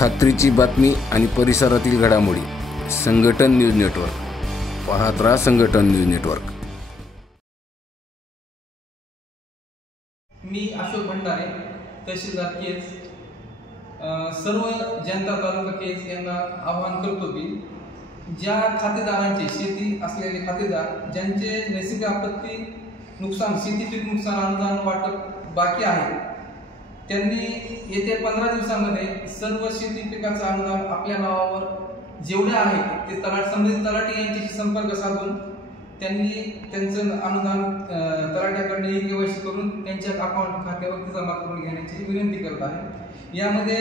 खात्रीची बातमी आणि परिसरातील घडामोडी संघटन न्यूज नेटवर्क पाहत राहा. संघटन न्यूज नेटवर्क. मी अशोक भंडारे, तहसीलदार केज. सर्व जनता तालुका केज यांना आवाहन करतो की ज्या खातेदारांचे शेती असलेले खातेदार ज्यांचे नैसर्गिक आपत्ती नुकसान शेती पीक नुकसान अनुदान वाटप बाकी आहे त्यांनी येत्या 15 दिवसांमध्ये सर्व शेती पिकाचं अनुदान आपल्या नावावर जेवढे आहे ते संबंधित तलाठी यांच्याशी संपर्क साधून त्यांनी त्यांचं अनुदान तलाठ्याकडे ई-केवायसी करून त्यांच्या अकाउंट खात्यावरती जमा करून घेण्याची विनंती करत आहे. यामध्ये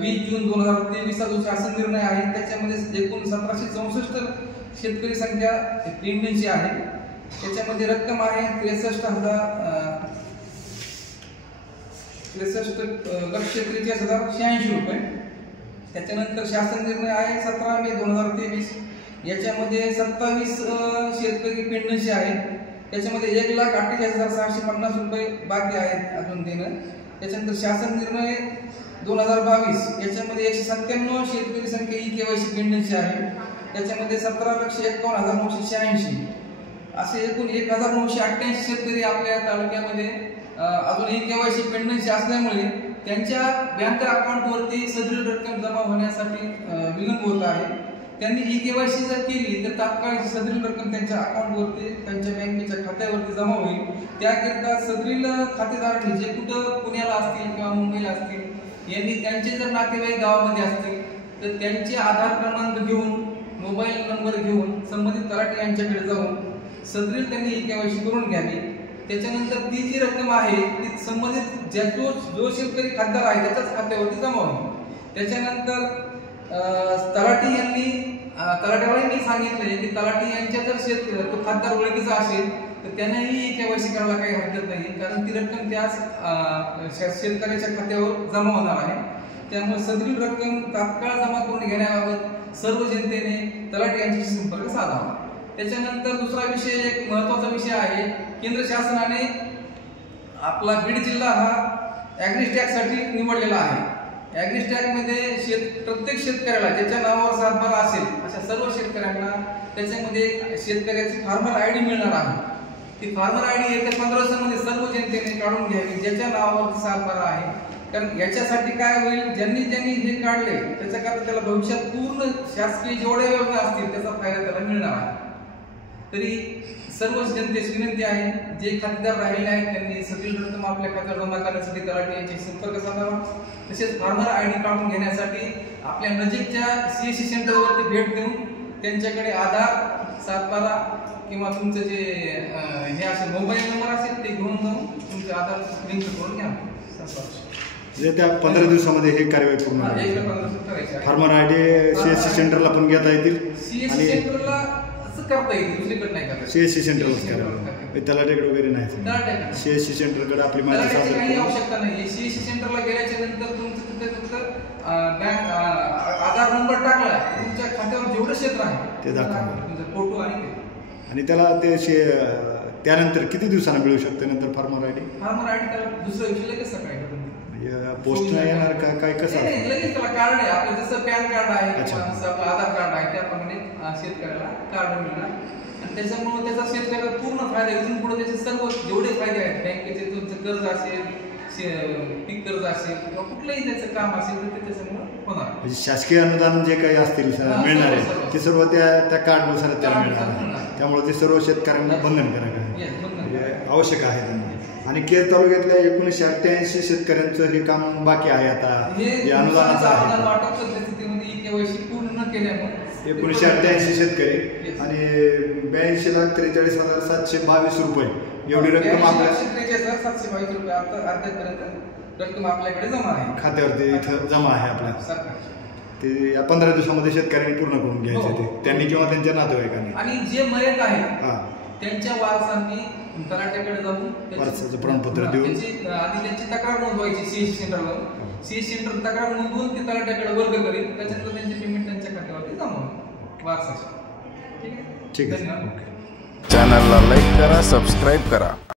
20 जून 2023 जो शासन निर्णय आहे त्याच्यामध्ये एकूण 1764 शेतकरी संख्या पेंडिंगची आहे. त्याच्यामध्ये रक्कम आहे 63,43,86,86 रुपये. त्याच्यानंतर शासन निर्णय आहे 17 मे 2023. याच्यामध्ये 27 शेतकरी पेंडिंगचे आहेत. त्याच्यामध्ये 1,48,650 रुपये बाकी आहेत अजून देणं. त्याच्यानंतर शासन निर्णय 2022 याच्यामध्ये 197 शेतकरी संख्या ई-केवायसी पेंडिंगची आहे. त्याच्यामध्ये 17,51,986 असे एकूण 1,988 शेतकरी आपल्या तालुक्यामध्ये अजून ई-केवायसी पेंडिंगची असल्यामुळे त्यांच्या बँक अकाउंटवरती सदरील रक्कम जमा होण्यासाठी विलंब होत आहे. त्यांनी ई-केवायसी जर केली तर तात्काळ सदरील रक्कम त्यांच्या अकाउंटवरती त्यांच्या बँकेच्या खात्यावरती जमा होईल. त्याकरिता सदरील खातेदारांनी जे कुठं पुण्याला असतील किंवा मुंबईला असतील यांनी त्यांचे जर नातेवाईक गावामध्ये असतील तर त्यांचे आधार क्रमांक घेऊन मोबाईल नंबर घेऊन संबंधित तलाठी यांच्याकडे जाऊन सदरील त्यांनी ई-केवायसी करून घ्यावी. त्याच्यानंतर ती जी रक्कम आहे ती संबंधित जो शेतकरी खातेदार आहे त्याच्याच खात्यावरती जमा होईल. त्याच्यानंतर तलाठ्यावाल्यांनी सांगितलंय की तलाठी यांच्या जर शेतकरी तो खातेदार ओळखीचा असेल तर त्यांनाही ई-केवायसी करायला काही हरकत नाही, कारण ती रक्कम त्याच शेतकऱ्याच्या खात्यावर जमा होणार आहे. त्यामुळे सदरील रक्कम तात्काळ जमा करून घेण्याबाबत सर्व जनतेने तलाठी यांच्याशी संपर्क साधावा. त्याच्यानंतर दुसरा विषय, एक महत्वाचा विषय आहे. केंद्र शासनाने आपला बीड जिल्हा हा ॲग्रिस्टॅगसाठी निवडलेला आहे. ॲग्रिस्टॅग मध्ये प्रत्येक शेतकऱ्याला ज्याच्या नावावर सातबारा असेल अशा सर्व शेतकऱ्यांना त्याच्यामध्ये शेतकऱ्याची फार्मर आयडी मिळणार आहे. ती फार्मर आयडी येत्या 15 दिवसांमध्ये सर्व जनतेने काढून घ्यावी ज्याच्या नावावर सातबारा आहे. कारण याच्यासाठी काय होईल, ज्यांनी हे काढले त्याच्याकरता त्याला भविष्यात पूर्ण शासकीय जेवढ्या योजना असतील त्याचा फायदा त्याला मिळणार आहे. तरी सर्व जनतेची विनंती आहे जे खातेदार राहिलेले आहेत त्यांनी सगळी रक्कम आपल्या खात्यावर जमा करण्यासाठी तलाठी यांच्याशी संपर्क साधावा. तसेच फार्मर आयडी काढून घेण्यासाठी आपल्या नजीकच्या CSC सेंटरवरती भेट देऊन त्यांच्याकडे आधार, सातबारा किंवा तुमचं जे हे असेल मोबाईल नंबर असेल ते घेऊन जाऊन तुमचे आधार लिंक करून घ्या. त्या 15 दिवसामध्ये हे कार्यवाही पूर्ण करायची. फार्मर आयडी CSC सेंटरला पण घेता येतील. CSC सेंटरला करता येईल, दुसरीकडे नाही करता. CSC सेंटरलाच करावं, तलाठ्याकडे वगैरे नाही. CSC सेंटरकडे आपली माहिती काही आवश्यकता नाही. CSC सेंटरला गेल्याच्या नंतर तुमचं तिथे बँक आधार नंबर टाकला तुमच्या खात्यावर जेवढं क्षेत्र आहे ते दाखवा, तुमचा फोटो आणि त्याला ते त्यानंतर किती दिवसांना मिळू शकते नंतर फार्मर आयडी? फार्मर आयडी त्याला दुसऱ्या दिवशी लगेच सकाळी पोस्ट नाही येणार का काय? कसं लगेच त्याला कार्ड आहे आपलं, जसं पॅन कार्ड आहे किंवा आपलं आधार कार्ड आहे त्याप्रमाणे शेतकऱ्याला कार्ड मिळणार. आणि त्याच्यामुळे त्याचा शेतकऱ्याला पूर्ण फायदा, इथून पुढे त्याचे सर्व जेवढे फायदे आहेत बँकेचे, तुमचं कर्ज असेल, पीक कर्ज असेल किंवा कुठलंही त्याचं काम असेल तर ते त्याच्यामुळे होणार. म्हणजे शासकीय अनुदान जे काही असतील मिळणार आहे ते सर्व त्या कार्डनुसार त्याला मिळणार. त्यामुळे ते सर्व शेतकऱ्यांना बंधनकारक आहे, आवश्यक आहे त्यांना. आणि केज तालुक्यातल्या 1988 शेतकऱ्यांचं हे काम बाकी आहे आता अनुदानाचं आहे. वाटप पद्धतीमध्ये ई-केवायसी पूर्ण केल्यामुळे 1988 शेतकरी आणि 82,43,722 रुपये एवढी रक्कम आपल्या 83,722 रुपये अद्यापर्यंत रक्कम आपल्याकडे जमा आहे, खात्यावरती इथं जमा आहे आपल्या. ते या 15 दिवसामध्ये शेतकऱ्यांनी पूर्ण करून घ्यायचे ते त्यांनी किंवा त्यांच्या नातेवाईकांनी. आणि जे मयत आहेत त्यांच्या वारसांनी तलाठ्याकडे जाऊन वारसाचं प्रमाणपत्र देऊन आधी त्यांची तक्रार नोंदवायची CSC सेंटरवर. CSC सेंटर तक्रार नोंदवून ते तलाठ्याकडे वर्ग करेल, त्याच्यानंतर त्यांचे पेमेंट त्यांच्या खात्यावरती जमा होईल वारसाचे. ठीक आहे. चॅनलला लाईक करा, सबस्क्राईब करा.